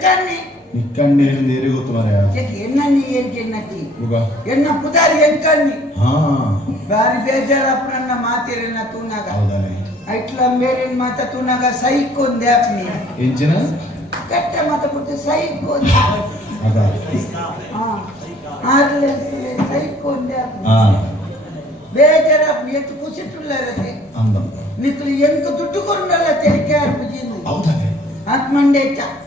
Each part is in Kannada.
ಎಂತನ್ನಿ ನಿಕ್ಕಂಡೆ ಏರಿ ಗೊತ್ತು ಮಾರ್ಯ ಎನ್ನನ್ನಿ ಏನ್ಕೆ ಎನ್ನತಿ ಉಗ ಎನ್ನ ಪುದಾರಿ ಎಂಕನ್ನಿ ಹಾ ಬಾರಿ ಬೇಜಾರಪ್ಪ ನನ್ನ ಮಾತಿರಿನ ತೂನಾಗ ಹೌದಾನೆ ಐಟ್ಲ ಮೇರಿನ ಮಾತ ತೂನಾಗ ಸೈಕೊಂದೆ ಅಪ್ನಿ ಎಂಚಿನ ಕಟ್ಟ ಮಾತ ಬಿಟ್ಟು ಸೈಕೊಂದೆ ಅದ ಹಾ ಆರ್ಲೆ ಸೈಕೊಂದೆ ಅಪ್ನಿ ಹಾ ಬೇಜಾರಪ್ಪ ಎತ್ತು ಕುಸಿಟ್ಟುಳ್ಳರತೆ ಅಂದ ನಿತ್ಲು ಎಂಕ ದುಡ್ಡು ಕೊಂಡಲ್ಲ ತೆರಿಗೆ ಅರ್ಪಜಿಂದು ಹೌದಾನೆ ಆತ್ಮಂಡೇಚ ಹಾ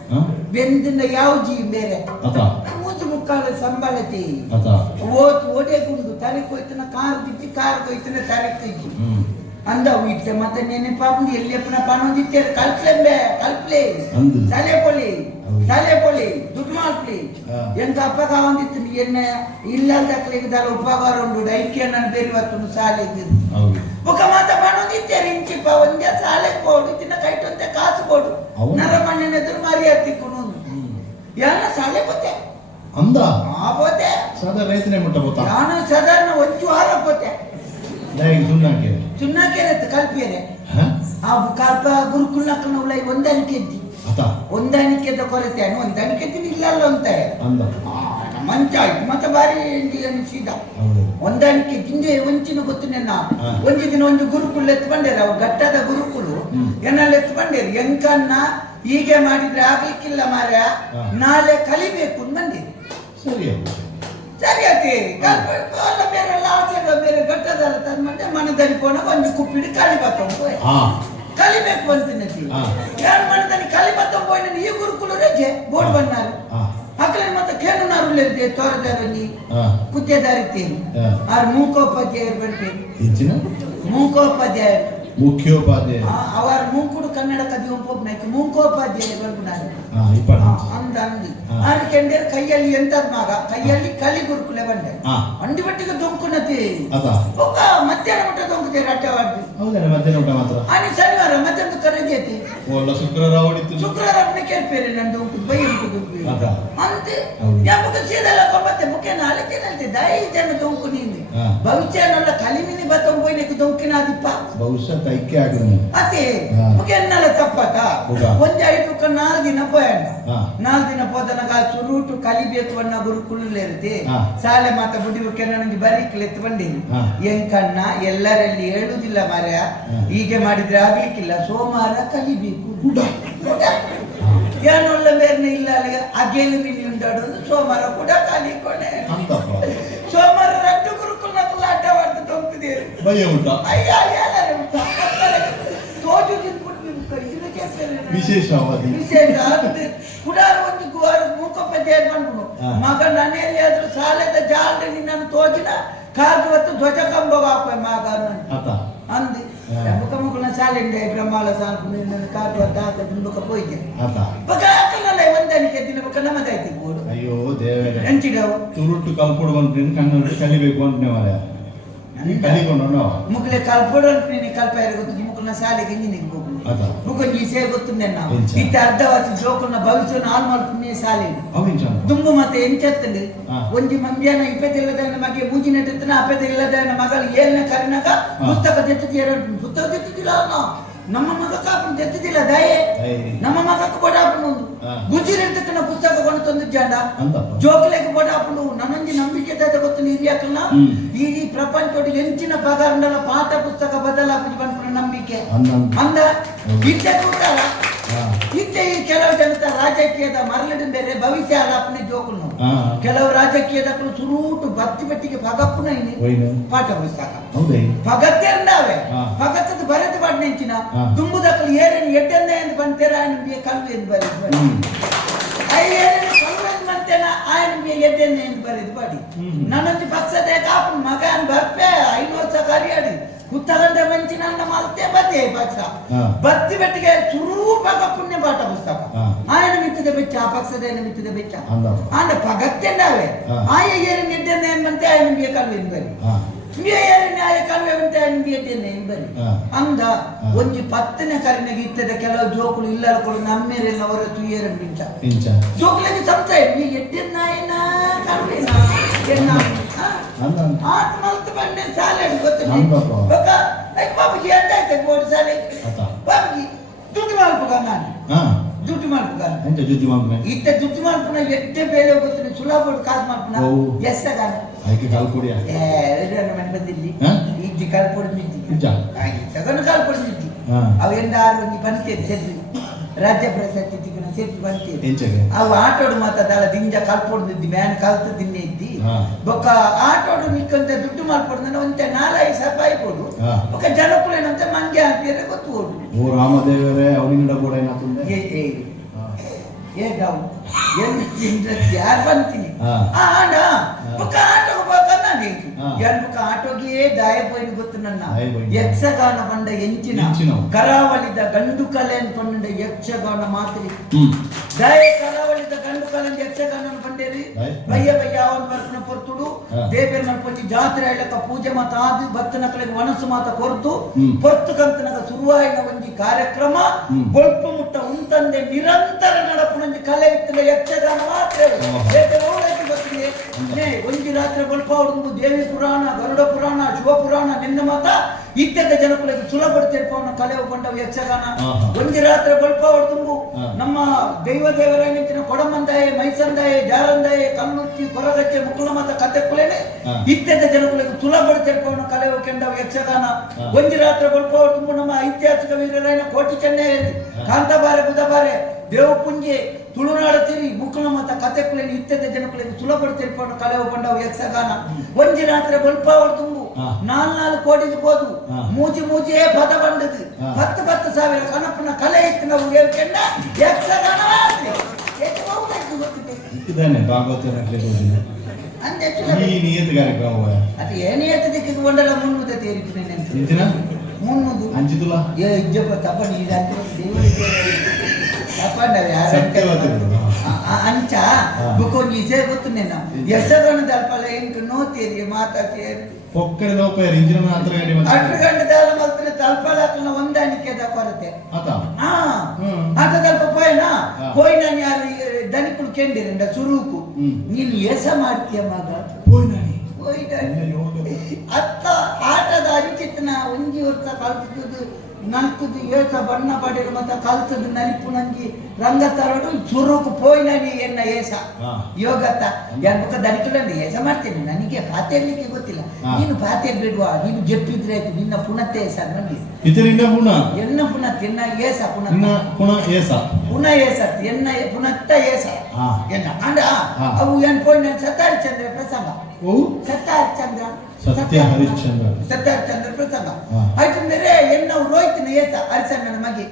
ಬೆಂದಿನ ಯಾವ ಜೀ ಬೇರೆ ಅದ ಮೂಜು ಮುಕ್ಕಾಲ ಸಂಬಳತಿ ಅದ ಓತ್ ಓಡೆಗುಂಡು ತಲೆ ಕೊಯ್ತನ ಕಾರ್ ದಿತ್ತಿ ಕಾರ್ ಕೊಯ್ತನ ತಲೆ ಕೊಯ್ತು ಹ್ಮ್ ಅಂದ ಇಟ್ಟ ಮತ್ತೆ ನೆನೆ ಪಾಪು ಎಲ್ಲಿಯಪ್ಪನ ಪಣದಿತ್ತೆ ಕಲ್ಪ್ಲೆಂಬೆ ಕಲ್ಪ್ಲೆ ಅಂದು. ತಲೆ ಪೊಲಿ ಹೌದು. ತಲೆ ಪೊಲಿ ದುಡ್ಡು ಮಾಡ್ಲಿ ಹಾ. ಎಂತ ಅಪ್ಪಗ ಒಂದಿತ್ತು ಎನ್ನ ಇಲ್ಲದಕ್ಲಿಗೆ ದಾಲ ಉಪಕಾರ ಉಂಡು ಐಕ್ಯ ನನ್ನ ಬೇರೆ ಇವತ್ತು ಶಾಲೆಗೆ ಹೌದು ఒక మాట పనుదిత్తే రించి వందే సాలే పోడు చిన్న కైట్ అంతే కాసు పోడు అవును. నరమణ్య ఎదురు మర్యాద ಯಾನ ಸಾಲೆ ಪತ್ತೆ ಅಂದ? ಆ ಪತ್ತೆ ಸದಾ ರೈತನೇ ಮುಟ್ಟ ಪತ್ತ ಯಾನ ಸಾಧಾರಣ ಒಂಚು ಆರ ಪತ್ತೆ ದೈ ಸುನ್ನಾಕೆ ಕಲ್ಪಿಯರೆ. ಆ ಕಲ್ಪ ಗುರುಕುಲ್ನಕ್ಕನ ಉಲೈ ಒಂದಾನಿಕೆ ಇದ್ದಿ. ಅತ ಒಂದಾನಿಕೆದ ಕೊರತೆ. ಅನ್ನು ಒಂದಾನಿಕೆ ಇಲ್ಲಲ್ಲ ಅಂತಾರೆ ಅಂದ? ಮಂಚ ಮತ ಬಾರಿ ಅನಿಸಿದ ಒಂದಾನಿಕೆ ತಿಂದೆ ಒಂಚಿನ ಗೊತ್ತು ನೆನ್ನ ಒಂಜಿ ದಿನ ಒಂದು ಗುರುಕುಲ್ ಎತ್ಕೊಂಡೆ ಗಟ್ಟದ ಗುರುಕುಲು. ಎತ್ಕೊಂಡಿರಿ. ಎಂಕನ್ನ ಹೀಗೆ ಮಾಡಿದ್ರೆ ಆಗ್ಲಿಕ್ಕಿಲ್ಲ ಮಾರ್ಯ ನಾಳೆ ಕಲಿಬೇಕು ಬಂದಿರಿ ಸರಿ ಸರಿಯತಿ ಬೇರೆ ಆಚೆಗಳ ಬೇರೆ ಗಟ್ಟದಲ್ಲ ತಂದ್ಮಂಡೆ ಮನದಲ್ಲಿ ಪೋಣ ಒಂದು ಕುಪ್ಪಿಡಿ ಕಳಿ ಬತ್ತೊಂಡು ಕಲಿಬೇಕು ಅಂತೀನಿ ಯಾರು ಮನದಲ್ಲಿ ಕಲಿ ಬತ್ತೊಂಡು ಈ ಗುರುಕುಲ ರಜೆ ಬೋರ್ಡ್ ಬನ್ನಾರು ಮಕ್ಕಳನ್ನ ಮತ್ತೆ ಕೇನು ನಾರುಲ್ಲೇ ತೋರದಲ್ಲಿ ಕುತ್ತೆದಾರಿತ್ತೇನೆ ಆರು ಮೂಕೋಪಾಧ್ಯಾಯರು ಬರ್ತೇನೆ ಮೂಕೋಪಾಧ್ಯಾಯರು. ಮುಖ್ಯೋಪಾಧ್ಯಾಯ ಆ, ಅವರ ಮೂಕುಡು ಕನ್ನಡ ಕದಿ ಒಪ್ಪೊಬ್ಬನಾಯ್ತು ಮೂಕೋಪಾಧ್ಯಾಯರು ಬಂದ್ಬಿಟ್ಟಾರೆ ಹಾ ಇಪ್ಪಟ ಅಂದ ಅಂದು ಹಾ. ಆರು ಕೆಂಡೇರು ಕೈಯಲ್ಲಿ ಎಂತದ್ ಮಗ ಕೈಯಲ್ಲಿ ಕಲಿ ಗುರುಕುಲೆ ಬಂದೆ ಹಾ ಅಂಡಿ ಬಟ್ಟಿಗೆ ದೊಂಕುನತಿ ಅದ ಒಬ್ಬ ಮಧ್ಯಾಹ್ನ ಮಟ್ಟ ದೊಂಕುತ್ತಾರೆ ಅಡ್ಡವಾಡ್ದು ಹೌದಲ್ಲ ಮಧ್ಯಾಹ್ನ ಊಟ ಮಾತ್ರ? ಅಲ್ಲಿ ಶನಿವಾರ ಮತ್ತೊಂದು ಕರಜೆ ಐತಿ. ಒಳ್ಳೆ ಶುಕ್ರವಾರ ಓಡಿತ್ತು ಶುಕ್ರವಾರ ಅವನ ಕೇಳ್ಪೇರೆ ನಂದು ಬೈ ಉಂಟು ಅದ ಅಂತ ಯಾವಾಗ ಸೀದೆಲ್ಲ ಕೊಬ್ಬತ್ತೆ ಮುಖೇನ ಅಲಚಿನಂತೆ ದೈ ಜನ ದೊಂಕು ನೀನು. ಭವಿಷ್ಯನಲ್ಲ ಕಲಿಮಿನಿ ಬತ್ತಂ ಬೋಯ್ನಕ್ಕೆ ದೊಂಕಿನ ಆದಿಪ್ಪ ಬಹುಶಃ ಕೈಕೆ ಆಗಿದೆ ಅತಿ ಮುಖೇನಲ್ಲ ತಪ್ಪತ ಒಂದೇ ಐಟುಕ್ಕ ನಾಲ್ಕು ದಿನ ಪೋಯಣ ನಾಲ್ಕು ದಿನ ಪೋದನ ಕಾಲ ಸುರುಟು ಕಲಿಬೇಕು ಅನ್ನ ಗುರುಕುಲ ಇರುತ್ತೆ. ಸಾಲೆ ಮಾತ ಬುಡಿ ಮುಖೇನ ನನಗೆ ಬರೀಕ್ಲೆತ್ತು ಬಂದೀನಿ ಎಂಕಣ್ಣ ಎಲ್ಲರಲ್ಲಿ ಹೇಳುವುದಿಲ್ಲ ಮಾರಿ. ಹಾ. ಹೀಗೆ ಮಾಡಿದ್ರೆ ಆಗ್ಲಿಕ್ಕಿಲ್ಲ. ಸೋಮವಾರ ಕಲಿಬೇಕು. ಏನೊಳ್ಳೆ ಬೇರೆ ಇಲ್ಲ ಅಲ್ಲಿಗೆ ಅಗೇಲು ಮಿನಿ ಉಂಟಾಡೋದು ಸೋಮವಾರ ಕೂಡ ಕಲಿಕೊಣೆ ಸೋಮವಾರ ರಟ್ಟು ಗುರುಕುಲ ಆಟ ಮಾಡ್ತಾ ತೊಂಪಿದ್ದೀರಿ ಬಯ್ಯ ಊಟ ಅಯ್ಯ ಎಲ್ಲ ತೋಜು ಏನು? ವಿಶೇಷ ಕುಡಾರ ಒಂದು ಗುವಾರ ಮೂಕಪ್ಪ ಹಾ. ಮಗ ನನ್ನೆಲ್ಲಿ ಆದ್ರೂ ಸಾಲದ ಜಾಲದಲ್ಲಿ ನಾನು ತೋಜಿನ ಕಾದು ಹೊತ್ತು ಧ್ವಜ ಕಂಬ ಹಾಕುವ ಮಗ ಅಂದು. ಹಾ. ಮುಖ ಮುಖನ ಶಾಲೆಂಡೆ ಬ್ರಹ್ಮಾಲ ಸಾಕು ನನ್ನ ಕಾದು ಹೊತ್ತು ಆತ ಬಿಂಬಕ ಹೋಯ್ತೆ ಆತ ಬಕ ಅಕ್ಕನಲ್ಲ ಒಂದನಿಕೆ ದಿನ ಬಕ ನಮ್ಮದಾಯ್ತು ಬೋಡು ಅಯ್ಯೋ ದೇವರೇ. ಹೆಂಚಿಡವು ತುರುಟ್ಟು ಕಲ್ಪುಡು ಬಂದ್ರೆ ಕಣ್ಣು ಕಲಿಬೇಕು ಅಂತ ಮಾರ ನೀ ಕಲಿಕೊಂಡು ಮುಗ್ಲೆ ಕಲ್ಪೋಡು ನೀನು ಕಲ್ಪ ಗೊತ್ತು? ಮುಖನ ಶಾಲೆಗೆ ನಿನಗೆ ಹೋಗು ಮುಖಂಜಿ ಸೇ ಗೊತ್ತುಂಡೆ ನಾವು? ಇತ್ತ ಅರ್ಧವಾಸಿ ಜೋಕುನ ಭವಿಷ್ಯ ಹಾಳು ಮಾಡ್ತೀನಿ ಶಾಲೆ ದುಂಬು ಮತ್ತೆ ಎಂಚತ್ತಲ್ಲಿ. ಒಂಜಿ ಮಂದ್ಯಾನ ಇಪ್ಪತ್ತಿಲ್ಲದ ಮಗೆ ಮೂಜಿನ ತೆತ್ತನ ಅಪ್ಪದ ಇಲ್ಲದ ಮಗಳು ಏಳನೇ ಕರಿನಾಗ. ಪುಸ್ತಕ ತೆತ್ತಿದ್ದೀರ ಪುಸ್ತಕ ತೆತ್ತಿದ್ದಿಲ್ಲ ಅವನು? ನಮ್ಮ ಮಗ ಕಾಪನ್ ತೆತ್ತಿದ್ದಿಲ್ಲ ದಯೆ ದಯೆ. ನಮ್ಮ ಮಗಕ್ಕೆ ಬಡಾಪನು ಹಾ. ಗುಜಿರೆಡ್ತಕ್ಕನ ಪುಸ್ತಕ ಕೊಂಡು ತಂದು ಜಾಂಡ ಅಂತಪ್ಪ ಜೋಕ್ಲೆಗೆ ಬಡಾಪನು ನನ್ನೊಂಜಿ ನಂಬಿಕೆ ದಾದ ಗೊತ್ತು ಹಿರಿಯಕ್ಕನ ಹ್ಮ್. ಈ ಪ್ರಪಂಚೋಡಿ ಹೆಂಚಿನ ಪಗಾರಂಡಲ ಪಾಠ ಪುಸ್ತಕ ಬದಲಾಪಿ ಬಂದ್ಬಿಡ ನಂಬಿಕೆ ಅನ್ನಂತ ಅಂದ ಹೌದು. ಇತ್ತೆ ಕೂತಾರ ಹಾ ಇತ್ತೆ ಈ ಕೆಲವು ಜನ ಅಂತ ರಾಜಕೀಯದ ಮರಳಿನ ಬೇರೆ ಭವಿಷ್ಯ ಆಲಾಪನೆ ಜೋಕುಲು ಹಾ ಕೆಲವು ರಾಜಕೀಯದಕ್ಕೂ ಸುರೂಟು ಬತ್ತಿ ಬಟ್ಟಿಗೆ ಪಗಪ್ಪುನ ಇಲ್ಲಿ ಹೋಯ್ನು ಪಾಠ ಪುಸ್ತಕ ಹೌದೇ ಪಗತ್ತೆಂದಾವೆ ಹಾ. ಪಗತ್ತದ ಬರೆದು ಬಡ್ನೆಂಚಿನ ಹಾ. ತುಂಬುದಕ್ಕಲು ಏರೇನು ಎಡ್ಡೆಂದ ಎಂದು ಬಂತೇರ ನಿಮಗೆ ಕಲ್ಲು ಎಂದು ಬರೆದು ಬಡಿ ಹ್ಮ್ ಐ ಏರೇನು ಕಲ್ಲು ಎಂದು ಬಂತೇನ ಆ ನಿಮಗೆ ಎಡ್ಡೆಂದ ಎಂದು ಬರೆದು ಬಡಿ ಹ್ಮ್. ನನ್ನೊಂದು ಪಕ್ಷದ ಕಾಪು ಮಗ ಅನ್ ಬರ್ಪೆ ಐದು ವರ್ಷ ಕರಿಯಾಡಿ ಕುತ್ತಗಂಡ ಮಂಚಿನ ಮಲ್ತೆ ಬತ್ತೆ ಪಕ್ಷ. ಬತ್ತಿ ಬೆಟ್ಟಿಗೆ ಸುರೂಪಗ ಪುಣ್ಯ ಪಾಠ ಪುಸ್ತಕ. ఆయన మిత్తుద బెచ్చ ఆ పక్షదైన మిత్తుద బెచ్చ ಬರಿ? పగత్తిండావే ఆయ ఏరి నిడ్డనే ఏమంటే ఆయన బీకాలు ಬರಿ? ಅಂದ ಒಂಜಿ ಪತ್ತನೇ ಕರಿನ ಇತ್ತದ ಕೆಲವು ಜೋಕುಲು ಇಲ್ಲ ಕೊಡು ನಮ್ಮೇರೆಲ್ಲ ಅವರ ತುಯ್ಯರ ಪಿಂಚ ಜೋಕುಲಗೆ ಸಂಸ್ಥೆ ನೀ ಎಡ್ಡೆನ್ನಾಯನ ಕರ್ಮೇನ ಆತ್ಮಲ್ ಅಂದ ಆತ್ಮಲ್ತ ಬಂಡೆ ಸಾಲೆ ಗೊತ್ತು ಅಂದಪ್ಪ. ఒక లైక్ బాబుకి ఎంత అయితే కోటి సాలే ಅತ బాబుకి దుడ్డు మార్పు కన్నాను ಹಾ ದುಡ್ಡು మార్పు కన్నా ಎಂತ ಜೊತೆ ಮಗ್ನೆ ಇತ್ತ ದುಡ್ಡು ಮಾಡ್ಪುನ ಎಟ್ಟೆ ಬೇಲೆ ಗೊತ್ತಿನ ಸುಲಭ ಕಾಸು ಮಾಡ್ಪುನ ಓ. ಎಷ್ಟ ಕಾಲ ಆಯ್ಕೆ ಕಾಲ್ ಕೊಡಿಯ ಎರಡು ಮನೆ ಬಂದಿಲ್ಲಿ ಹಾ? ಇಜ್ಜಿ ಕಲ್ಪೊಡಿ ಮಿಜ್ಜಿ ನಿಜ ಸಗನ ಕಲ್ಪೊಡಿ ಮಿಜ್ಜಿ ಹಾ ಅವು ಎಂದಾರು ನೀ ಬಂತೇನೆ ಸೇರಿ ರಾಜ್ಯ ಪ್ರಶಸ್ತಿ ತಿಕ್ಕಿನ ಸೇರಿ ಬಂತೇನೆ ಎಂಚಗೆ ಅವು ಆಟೋಡು ಮಾತಾಡ ದಿಂಜ ಕಲ್ಪೊಡ್ದಿದ್ದಿ ಮ್ಯಾನ್ ಕಲ್ತು ದಿನ್ನೆ ಇದ್ದಿ ಹಾ. ಬೊಕ್ಕ ಆಟೋಡು ಮಿಕ್ಕಂತ ದುಡ್ಡು ಮಾಡ್ಕೊಡ್ದ ಒಂತೆ ನಾಲ್ಕು ಸಾವಿರ ಕೊಡು ಬೊಕ್ಕ ಜನಕುಲೇನಂತ ಮಂಗೆ ಅಂತೀರ ಗೊತ್ತು ಓಡು ಓ ರಾಮದೇವರೇ ಅವನಿಂದ ಕೂಡ ಏನಾಗ್ತದೆ ಏ ಡೌನ್. ಎಲ್ಲಿ ತಿಂದ್ರೆ ಯಾರು ಬಂತೀನಿ? ಆ ಹಣ ಬೊಕ್ಕ ಆಟೋ ಬೊಕ್ಕ ఆటో పోకన్నా నీకు ఆ. ఎన్ ఒక ఆటోకి దాయపోయిన ಗೊತ್ತುನನ್ನ దాయపోయింది. ಯಕ್ಷಗಾನ ಬಂಡ ಎಂಚಿನ ಎಂಚಿನ. ಕರಾವಳಿದ ಗಂಡು ಕಲೆ ಪಂಡ ಯಕ್ಷಗಾನ ಮಾತ್ರಿ ಹ್ಮ್ ದಯ ಕರಾವಳಿದ ಗಂಡು ಕಲೆ ಯಕ್ಷಗಾನ ಬಂಡೇರಿ ದಯ. ಬಯ್ಯ ಬಯ್ಯ ಅವನ್ ಬರ್ಪನ ಪೊರ್ತುಡು ಆ. ದೇವೇರ್ ಮಲ್ಪಂಚಿ ಜಾತ್ರೆ ಹೇಳಕ ಪೂಜೆ ಮಾತ ಆದಿ ಭಕ್ತನ ಕಲೆಗೆ ಮನಸ್ಸು ಮಾತ ಕೊರ್ತು ಹ್ಮ್. ಪೊರ್ತು ಕಂತನಗ ಶುರುವಾಯಿನ ಒಂಜಿ ಕಾರ್ಯಕ್ರಮ ಹ್ಮ್. ಗೊಲ್ಪು ಮುಟ್ಟ ಉಂತಂದೆ ನಿರಂತರ ನಡಪುನಂಜಿ ಕಲೆ ಇತ್ತಿನ ಯಕ್ಷಗಾನ ಮಾತ್ರ ಒಂಜಿ ರಾತ್ರಿ ಬಲ್ಪ ಹೊಡೆದು ದೇವಿ ಪುರಾಣ ಗರುಡ ಪುರಾಣ ಶಿವ ಪುರಾಣ ನಿನ್ನ ಮಾತ ಇತ್ಯದ ಜನಕುಲಕ್ಕೆ ಸುಲಭ ಅವನ ಕಲೆ ಕೊಂಡವು ಯಕ್ಷಗಾನ. ಒಂದು ಒಂಜಿ ರಾತ್ರಿ ಬಲ್ಪ. ನಮ್ಮ ದೈವ ದೇವರ ನಿಂತಿನ ಕೊಡಮಂದಾಯೆ ಮೈಸಂದಾಯೆ ಜಾರಂದಾಯೆ ಕಲ್ಲುತ್ತಿ ಕೊರಗಚ್ಚೆ ಮುಕುಲ ಮಾತ ಕತೆ ಕುಲೇನೆ. ಇತ್ಯದ ಜನಕುಲಕ್ಕೆ ಸುಲಭ ಅವನ ಕಲೆ ಕೆಂಡವು ಯಕ್ಷಗಾನ. ಒಂದು ಒಂಜಿ ರಾತ್ರಿ ಬಲ್ಪ ನಮ್ಮ ಐತಿಹಾಸಿಕ ವೀರರಾಯನ ಕೋಟಿ ಚೆನ್ನೈ ಕಾಂತಬಾರೆ ಬುಧಬಾರೆ ದೇವಪುಂಜೆ ತುಳುನಾಡ ತಿರಿ ಮುಕ್ಕುಲ ಮತ ಕತೆ ಇತ್ತದ ಜನಕುಲಕ್ಕೆ ಸುಲಭ ತಿಳ್ಕೊಂಡು ಕಲೆ ಕೊಂಡವು ಯಕ್ಷಗಾನ. ಒಂಜಿ ರಾತ್ರಿ ಬಲ್ಪಾವಳ ಹಾ. ನಾಲ್ ನಾಲ್ಕು ಕೋಟಿಗೆ ಹೋದು. ಮೂಜಿ ಮೂಜಿಯೇ ಪದ ಬಂಡದು ಹತ್ತು ಹತ್ತು ಸಾವಿರ ಕನಪನ ಕಲೆ ಇತ್ತು ನಾವು ಹೇಳ್ಕೊಂಡ ಯಕ್ಷಗಾನ. ಇದ್ದಾನೆ ಭಾಗವತ ನಟ್ಲೆ ಅಂದೆ ಈ ಏ ನಿಯತ ಕಾರ್ಯಕ್ರಮ ಅದು ಏನೇ ಎತ್ತದಕ್ಕೆ ಒಂದಲ್ಲ ಮುನ್ನುದ ಏ ಇಜ್ಜಪ್ಪ ತಪ್ಪ ನೀ ದೇವರಿಗೆ ಶಕ್ತಿವಂತರು ಅಂಚ ಬುಕೋ ನಿಜೇ ಗೊತ್ತು ನಿನ್ನ ಹೆಸರನ್ನು ತಲುಪಲ್ಲ ಎಂಟು ನೋತೀರಿ ಮಾತಾಡ್ತಿ ಒಕ್ಕಡೆ ಲೋಪೇರಿ ಇಂಜಿನ ಮಾತ್ರ ಗಂಟೆ ಹತ್ತು ಗಂಟೆ ದಾಲ ಮಾತ್ರ ತಲುಪಲ್ಲ ಹೊಂದಾಣಿಕೆ ಕೊರತೆ ಹಾ ಅಂತ ತಲ್ಪ ಪೋಯ್ನಾ ಪೋಯ್ ನಾನು ಯಾರು ದನಿಕುಳು ಕೆಂಡಿರಂಡ ಸುರುಕು ನೀನು ಏಸ ಮಾಡ್ತೀಯ ಮಗ ಪೋಯ್ ನಾನಿ ಪೋಯ್ ನಾನಿ ಅಂಚಿತ್ನ ಒಂಜಿ ವರ್ಷ ಕಲ್ತದ್ದು ನಲ್ತದ್ದು ಏತ ಬಣ್ಣ ಪಡೆಯಲು ಮತ್ತ ಕಲ್ತದ್ದು ನಲಿಪು ನಂಜಿ ರಂಗ ತರಡು ಚುರುಕು ಪೋಯ್ನಾನಿ ಎನ್ನ ಏಸ. ಯೋಗತ ಯೋಗತ್ತ. ಯಾನ್ ಬುಕ್ಕ ಧನಿಕುಲಂದು ಏಸ ಮಾಡ್ತೇನೆ. ನನಗೆ ಪಾತೇರ್ಲಿಕ್ಕೆ ಗೊತ್ತಿಲ್ಲ. ಹಾ. ನೀನು ಪಾತೆ ಬಿಡುವ ನೀನು ಜಪ್ಪಿದ್ರೆ ಆಯ್ತು. ನಿನ್ನ ಪುಣತೆ ಏಸ ನಂಗೆ ಇದರಿಂದ ಪುಣ? ಎನ್ನ ಪುನತ್ ಎನ್ನ ಏಸ ಪುನ ಪುಣ ಏಸ. ಪುನಃ ಏಸತ್ ಎನ್ನ ಪುನತ್ತ ಏಸ. ಎನ್ನ. ಅಂಡ. ಅವು ಏನ್ ಪೋಯ್ನ? ಸತ್ಯಹರಿಚಂದ್ರ ಪ್ರಸಂಗ. ಓ ಚಂದ್ರ ಸತ್ಯ ಹರಿಶ್ಚಂದ್ರ. ಸತ್ಯಹರಿಚಂದ್ರ ಪ್ರಸಂಗ ಆಯ್ತಂದ್ರೆ ಎನ್ನ ರೋಹಿತ್ನ ಏತ ಅರಸಣ್ಣನ ಮಗಿ.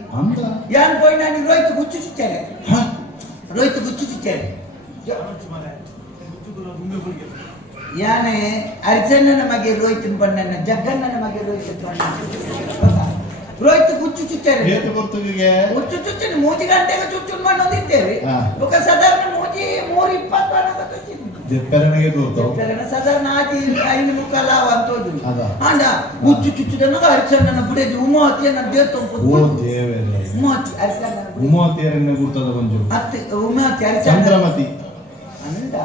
ಯಾನ್ ಪೋಯ್ ನಾನು ರೋಹಿತ್ ಗುಚ್ಚು ಚುಚ್ಚಾರೆ ರೋಹಿತ್ ಗುಚ್ಚು ಚುಚ್ಚಾರೆ ಯಾನೆ ಅರಸಣ್ಣನ ಮಗೆ ರೋಹಿತನ ಬಣ್ಣನ ಜಗ್ಗಣ್ಣನ ಮಗೆ ರೋಹಿತ್ ಬಣ್ಣ ರೋಹಿತ್ ಗುಚ್ಚು ಚುಚ್ಚಾರೆ ಹುಚ್ಚು ಚುಚ್ಚು ಮೂಜಿ ಗಂಟೆಗೆ ಚುಚ್ಚು ಮಣ್ಣು ತಿಂತೇವೆ ಸಾಧಾರಣ ಮೂಜಿ ಮೂರು ಇಪ್ಪತ್ತು ಹಣ ದೆಪ್ಪೆರನಿಗೆ ದೂರ್ತವು ಸಾಧಾರಣ ಆಚೆ ಐನು ಮುಖ ಲಾವ ಅಂತ ಹೋದ್ರು. ಅಂಡ ಹುಚ್ಚು ಚುಚ್ಚುದನ್ನು ಹರಿಚಂದ್ರನ ಬುಡೆದು ಉಮಾವತಿಯನ್ನ ದೇವ್ರ ತುಂಬ ಓ ದೇವೇರ. ಉಮಾವತಿ ಹರಿಚಂದ್ರನ ಉಮಾವತಿಯರನ್ನ ಗುರ್ತದ ಒಂದು ಅತ್ತೆ ಉಮಾವತಿ ಚಂದ್ರಮತಿ. ಅಂದ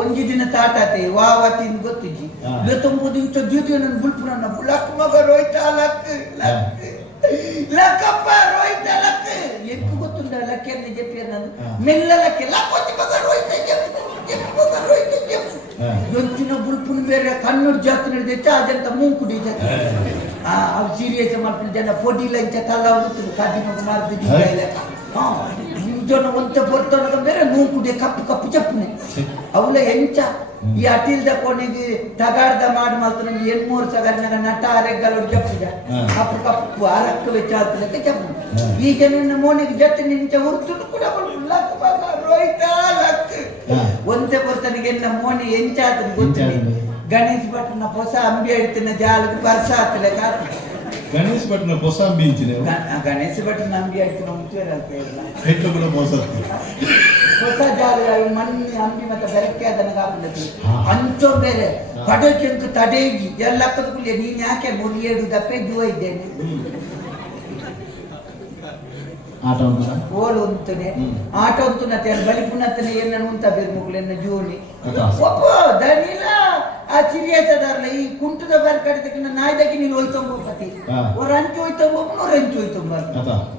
ಒಂಜಿ ದಿನ ತಾಟಾತೆ ವಾವತಿ ಗೊತ್ತಿಜಿ ಇವತ್ತೊಂಬತ್ತು ದಿನ ಜ್ಯೋತಿ ನನ್ನ ಬುಲ್ಪು ನನ್ನ ಬುಳಕ್ ಮಗ ರೋಯ್ತಾ ಲಕ್ ಲಕ್. ಲಕ್ಕಪ್ಪ ರೋಯ್ತಾ ಲಕ್. ಎಕ್ಕು ಗೊತ್ತುಂಡ ಲಕ್ಕೆ ಅಂತ ಜಪ್ಪಿಯ ನಾನು ಮೆಲ್ಲ ಲಕ್ಕೆ ಲಕ್ಕೋತಿ ಮಗ ರೋಯ್ತಾ ಜಪ್ಪ ಹೆಚ್ಚಿನ ಗುರುಪುನ ಬೇರೆ ಕಣ್ಣೂರು ಜಾಸ್ತಿ ನಡೆದೈತೆ ಅದಂತ ಮೂಂಕುಡಿತ ಅವು ಸೀರಿಯಸ್ ಮಾಡ್ತಿದ್ದೆ ಪೊಡಿ ಇಲ್ಲ ಇಂಚ ಕಲ್ಲ ಹೋಗುತ್ತಿದ್ದು ಕಾದಿನ ಮಾಡ್ತಿದ್ದ ಜನ ಒಂಚ ಬರ್ತಾನದ ಬೇರೆ ನೂಂಕುಡಿ ಕಪ್ಪು ಕಪ್ಪು ಚಪ್ಪನೆ ಅವಳ ಎಂಚ ಈ ಅಟಿಲ್ದ ಕೊನೆಗೆ ತಗಾಡ್ದ ಮಾಡಿ ಮಾತ್ರ ಎನ್ ಮೂರು ಸಗರ್ನಾಗ ನಟ ಆರೆಗ್ಗಲು ಚಪ್ಪಿದ ಕಪ್ಪು ಕಪ್ಪು ಆರಕ್ಕೆ ವೆಚ್ಚಾಗ್ತದಕ್ಕೆ ಚಪ್ಪು ಈ ಜನ ಮೋನಿಗೆ ಜೊತೆ ನಿಂಚ ಹುರ್ತು ಕೂಡ ರೋಯ್ತಾ ಎಲ್ಲ ಎನ್ನ ಮೋನಿ ಎಂಚಾತನ ಗೊತ್ತಿಲ್ಲ? ಗಣೇಶ್ ಭಟ್ನ ಹೊಸ ಅಂಬಿ ಹಿಡ್ತಿನ ಜಾಲಕ್ಕೆ ಬರ್ಸ ಆತಲೆ ಗಣೇಶ್ ಭಟ್ನ ಹೊಸ ಬೀಂಚಿನ ಗಣೇಶ್ ಭಟ್ನ ಅಂಬಿ ಹಿಡ್ತಿನ ಮುಚ್ಚುವರ ಅಂತ ಹೆಟ್ಟು ಕೂಡ ಹೊಸ ಜಾಲ ಮಣ್ಣಿ ಅಂಬಿ ಮತ್ತೆ ಬೆರಕೆ ಅದನ್ನ ಹಾ. ಅಂಚೋ ಬೇರೆ ಪಡಕೆಂಕು ತಡೆಗಿ ತಡೇಗಿ ಎಲ್ಲ ಕುಲಿಯ ನೀನ್ ಯಾಕೆ ಮುರಿಯೇಡು ದಪ್ಪೆ ಜುವ ಇದ್ದೇನೆ. ಆಟ ಉಂಟಾ? ಓಲು ಉಂತುನೆ. ಆಟ ಅಂತನೆ ಬಲಿ ಪುನತನೆ ಏನ ಉಂತ ಬೇರೆ ಮುಗ್ಲೆನ್ನ ಜೋಲಿ ಒಪ್ಪ ದನಿಲ ಆ ಸಿರಿಯಸ್ ಅದಾರಲ್ಲ ಈ ಕುಂಟದ ಬಾರ್ ಕಡಿತಕ್ಕಿನ ನಾಯ್ದಕ್ಕೆ ನೀನು ಹೋಯ್ತಂಬ ಪತಿ. ಅವ್ರ ಹಂಚು ಹೋಯ್ತಂಬ ಅವ್ರ ಹಂಚು ಹೋಯ್ತಂಬ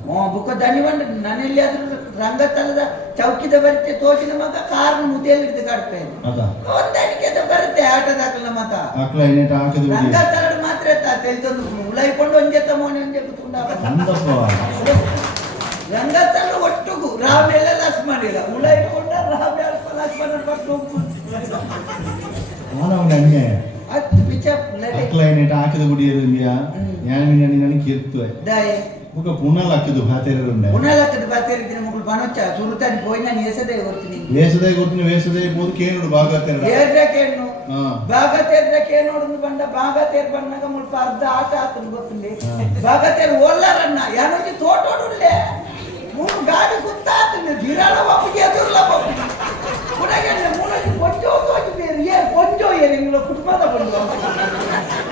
ಓ ಬುಕ್ಕ ದನಿವಂಡ ನಾನೆಲ್ಲಿ ಆದ್ರೂ ರಂಗತಲದ ಚೌಕಿದ ಬರುತ್ತೆ ತೋಚಿನ ಮಗ ಕಾರಣ ಮುದ್ದೆಯಲ್ಲಿ ಹಿಡಿದು ಕಾಡ್ತಾ ಇದ್ದೆ ಹೊಂದಾಣಿಕೆ ಬರುತ್ತೆ ಆಟದಾಕಲ್ಲ ಮತ. ಆಕಳ వెళ్తుంది మూలైపోండి వంచేస్తాము అని చెబుతున్నాను రంగస్థలు ఒట్టుకు రాబేళ్ళ లక్ష్మణ్ ఇక మూలైపోకుండా రాబేళ్ళ లక్ష్మణ్ పట్టు అట్లయినట్టు ఆకలి కూడా ఎదురుగా యాని నని నని కీర్తులే ఒక పునాలు అక్కదు బాతేరు ఉండే పునాలు అక్కదు బాతేరు తిన ముగ్గులు పనొచ్చా చూరుతాని పోయినా వేసదే కొడుతుంది వేసదే కొడుతుంది వేసదే పోదు కేనుడు బాగా తెరడా ఏర్రా కేను బాగా తెరడా కేనుడు బండ బాగా తెరు బండగా ముళ్ళు అర్ధ ఆట ఆతుంది గొప్పండి బాగా తెరు ఓళ్ళారన్న యానొచ్చి తోటోడులే మూడు గాడి గుత్తాతుంది జిరాల పప్పు ఎదురుల పప్పు పునగండి మూలకి కొంచెం తోచిపోయి ತೋಟೋಡುಲ್ಲೆ ಮೂರು ಗಾಡಿ ಗುತ್ತಾತನ ಧಿರಾಳ ಒಪ್ಪಿಗೆ ಎದುರ್ಲ ಒಪ್ಪಿಗೆ ಉಡಗೆ ಮೂಲಕ್ಕೆ ಕೊಂಚೋ ತೋಚು ಬೇರೆ ಏನ್ ಕೊಂಚೋ ಏನ್ ನಿಂಗಳ ಕುಟುಂಬದ ಬಂದು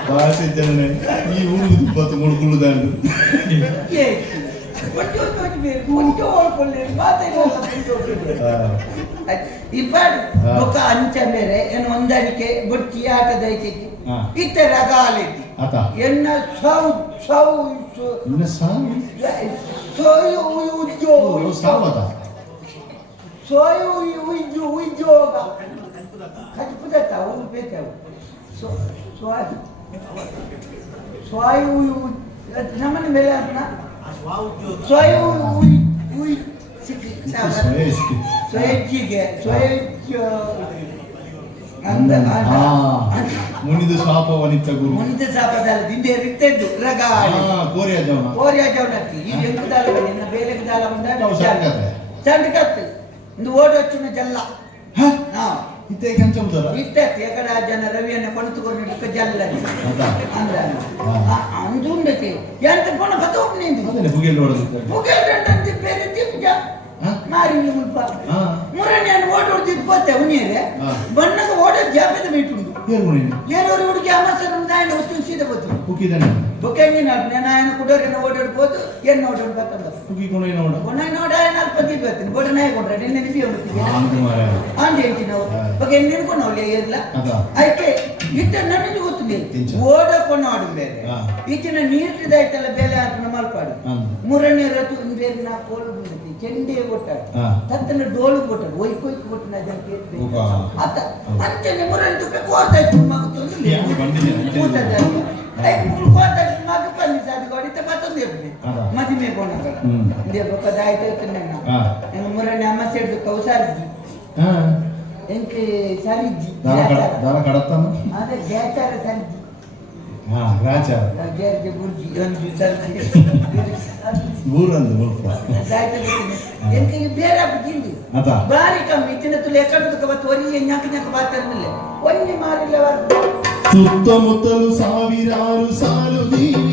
ಭಾಷೆ ಜನನೆ ಈ ಊರಿಗೆ ಇಪ್ಪತ್ತು ಮೂರು ಕುಳ್ಳುದಾಂಡು ಏ ಕೊಂಚೋ ಏನು ಹೊಂದಾಣಿಕೆ ಬುಟ್ಟಿ ಆಟದ. ಇತ್ತ. ರಗಾಲಿದ್ದಿ ಆತ? ಎನ್ನ ಸೌ ಸೌ ಸೋಯು ಉದ್ಯೋಗ ಸೋಯು ಉದ್ಯೋಗ ಖಚಿತ ಅವ್ರು ಬೇಕಾವು ಸ್ವಾಯು ಸ್ವಾಯು ನಮ್ಮನೆ ಮೇಲೆ ಅದನ್ನ ಸ್ವಯಂ ಉಯ್ ಉಯ್ ಸ್ವಯಜ್ಜಿಗೆ ಸ್ವಯಜ್ಜ ಮುನಿದು ಶಾಪ ವನಿತ ಗುರು ಮುನಿದ ಸಾಪದಲ್ಲ ದಿಂದೆ ಇರ್ತಿದ್ದು ರಗಾಳಿ ಕೋರಿಯ ಜವನ ಕೋರಿಯ ಜವನಕ್ಕೆ ಈ ಎಂಕುದಾಲ ನಿನ್ನ ಬೇಲೆಗೆ ದಾಲ ಸಂಕತೆ. ಸಂಕತ್ತೆ ಒಂದು ಓಡೊಚ್ಚಿನ ಜಲ್ಲ ಹ ಇತ್ತೆ ಕೆಂಚಮ್ದರ ಆ ಜನ ರವಿಯನ್ನ ಕೊಣತುಕೊಂಡು ಜಲ್ಲ ಹೌದಾ? ಅಂದ. ಹಾ. ಅಂದುಂಡತೆ ಎಂತ ಕೊಣ ಒಬ್ಬನಿಂದ ಅದನ್ನೇ ಬುಗೆಲ್ ರಂಡಂತೆ ಬೇರೆ? ಮಾರಿ ಮುಲ್ಪ. ಓಡ್ ಉನಿಯರೆ ಬಣ್ಣದ ಓಡೋದು ಜಾಪದ ಮೀಟುಂಡು ಏನೋ ಹುಡುಗಿ ಅಮಾಸನ ನಾಯನ ವಸ್ತು ಸೀದ ಬತ್ತು ಉಕ್ಕಿದಾನೆ ನಾನು ನಾಯನ ಕುಡೋರಿನ ಓಡಾಡ್ಬೋದು ಏನು ಓಡಾಡ್ ಬತ್ತಂಬ ಉಕ್ಕಿ ಕೊಣ ನೋಡ. ಕೊನೆ ನೋಡ ಅಲ್ಪ ಪತಿ ಬರ್ತೀನಿ. ಬೋಡ ನಾಯಿ ಕೊಂಡ್ರೆ ನಿನ್ನೆ ನಿಧಿ ಹೋಗ್ತೀನಿ ಆಂದು ಮಾರ ಆಂಟಿ ಹೇಳ್ತೀನಿ ಹಾ. ಬಗ್ಗೆ ನಿನ್ಕೊಂಡು ಅವಳಿ ಇರಲ್ಲ ಅದಕ್ಕೆ ಇತ್ತ ನನಗೆ ಗೊತ್ತಿಲ್ಲ. ತಿಂಚ. ಓಡ ಕೊನಾಡು ಬೇರೆ. ಈಚಿನ ನೀರ್ಟಿದಾಯ್ತಲ್ಲ ಬೇಲೆ ಹಾಕಿನ ಮಲ್ಪಾಡು. ಮೂರನೇ ರತು ಬೇರೆ ನಾ ಕೋಲು ಬಂದಿದ್ದೆ ಚೆಂಡೆ ಕೊಟ್ಟಾడు ಹಾ. ತತ್ತನ ಡೋಲು ಕೊಟ್ಟ ಒಯ್ಕು ಕೊಯ್ ಕೊಟ್ಟಿನ ಅದಕ್ಕೆ. ಅತ್ತ ಅಂಚನೆ ಮೂರನೇ ತುಪ್ಪ ಕೋರ್ತಾ ಇತ್ತು ಮಗುತ್ತೊಂದು ಯಾಕೆ ಕೋರ್ತಾ ಇತ್ತು ಮಗ ಬಂದಿ ಸಾಧು ಕೊಡಿತ ಮತ್ತೊಂದು ಇರ್ಲಿ ಅದ. ಮದುವೆ ಕೋಣಗಳು ಹ್ಮ್. ಇಂದೇ ಬೊಕ್ಕ ದಾಯ್ತ ಇರ್ತೇನೆ ಮೂರನೇ ಅಮ್ಮ ಸೇರಿದು ಕೌಸಾರ್ಜಿ ಎಂಕ ಕಡತ್ತಾನ ಅದೇ ಗ್ಯಾಚಾರ ಹಾ ಒಂದು ಸರ್ಜಿ ಎಂಕ ಬೇರೆ ಕಮ್ಮಿ ತಿನ್ನ ತುಲೆ ಎಕ್ಕಡದ ಕವತ್ತು ಒರಿ ñಾಕ ñಾಕ ಬಾತರ್ನಲ್ಲ ಒಂಜಿ ಮಾರಿಲ್ಲ ಸುತ್ತಮುತ್ತಲು ಸಾವಿರಾರು ಸಾಲು ನೀನು